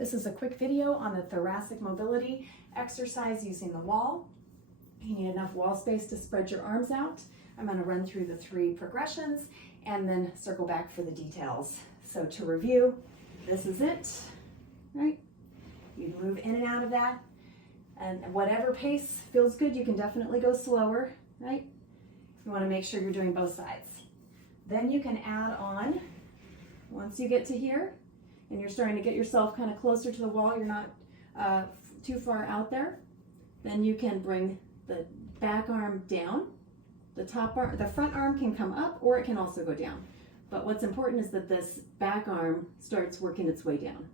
This is a quick video on the thoracic mobility exercise using the wall. You need enough wall space to spread your arms out. I'm going to run through the 3 progressions and then circle back for the details. So to review, this is it, right? You move in and out of that, and whatever pace feels good, you can definitely go slower, right? You want to make sure you're doing both sides. Then you can add on, once you get to here, and you're starting to get yourself kind of closer to the wall, you're not too far out there, then you can bring the back arm down. The front arm can come up, or it can also go down. But what's important is that this back arm starts working its way down.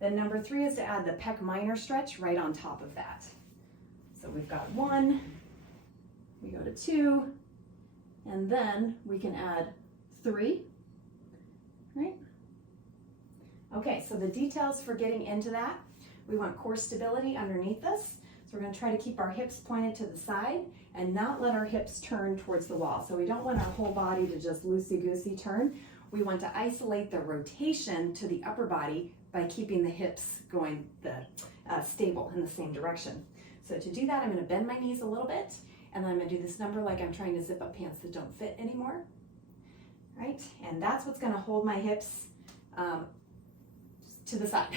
Then number 3 is to add the pec minor stretch right on top of that. So we've got 1, we go to 2, and then we can add 3, right? Okay, so the details for getting into that, we want core stability underneath this. So we're going to try to keep our hips pointed to the side and not let our hips turn towards the wall. So we don't want our whole body to just loosey-goosey turn. We want to isolate the rotation to the upper body by keeping the hips going stable in the same direction. So to do that, I'm going to bend my knees a little bit, and then I'm going to do this number like I'm trying to zip up pants that don't fit anymore, right? And that's what's going to hold my hips to the side,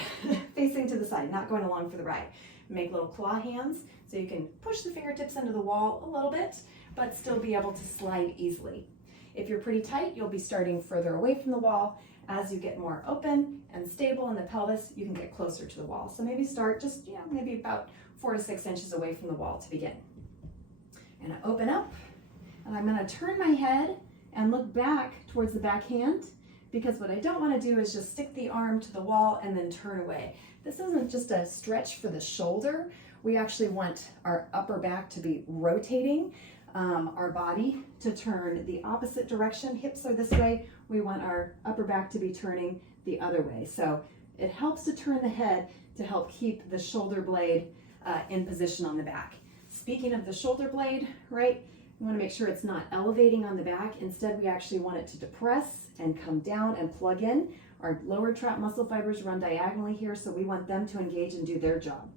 facing to the side, not going along for the ride. Make little claw hands so you can push the fingertips into the wall a little bit, but still be able to slide easily. If you're pretty tight, you'll be starting further away from the wall. As you get more open and stable in the pelvis, you can get closer to the wall. So maybe start just, maybe about 4 to 6 inches away from the wall to begin. And I open up, and I'm going to turn my head and look back towards the back hand, because what I don't want to do is just stick the arm to the wall and then turn away. This isn't just a stretch for the shoulder. We actually want our upper back to be rotating, our body to turn the opposite direction. Hips are this way. We want our upper back to be turning the other way. So it helps to turn the head to help keep the shoulder blade in position on the back. Speaking of the shoulder blade, right? We want to make sure it's not elevating on the back. Instead, we actually want it to depress and come down and plug in. Our lower trap muscle fibers run diagonally here, so we want them to engage and do their job.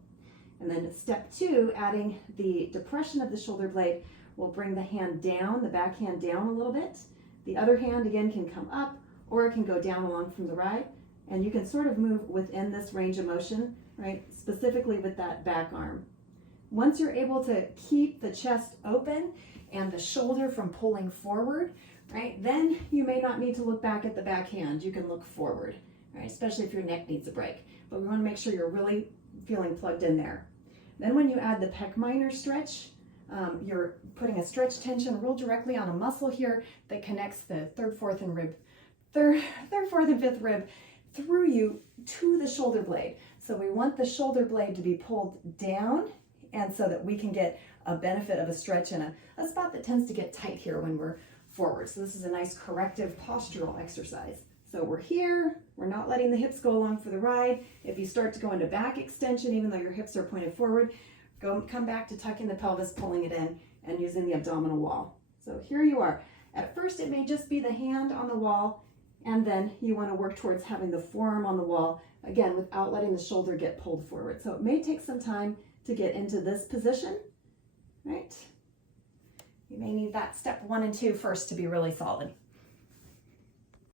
And then step 2, adding the depression of the shoulder blade, will bring the hand down, the back hand down a little bit. The other hand, again, can come up, or it can go down along from the ride. And you can sort of move within this range of motion, right? Specifically with that back arm. Once you're able to keep the chest open and the shoulder from pulling forward, right, then you may not need to look back at the back hand. You can look forward, right, especially if your neck needs a break. But we want to make sure you're really feeling plugged in there. Then when you add the pec minor stretch, you're putting a stretch tension real directly on a muscle here that connects the third, fourth, and fifth rib through you to the shoulder blade. So we want the shoulder blade to be pulled down, and so that we can get a benefit of a stretch in a spot that tends to get tight here when we're forward. So this is a nice corrective postural exercise. So we're here, we're not letting the hips go along for the ride. If you start to go into back extension, even though your hips are pointed forward, come back to tucking the pelvis, pulling it in, and using the abdominal wall. So here you are. At first, it may just be the hand on the wall, and then you want to work towards having the forearm on the wall, again, without letting the shoulder get pulled forward. So it may take some time to get into this position, right? You may need that step 1 and 2 first to be really solid.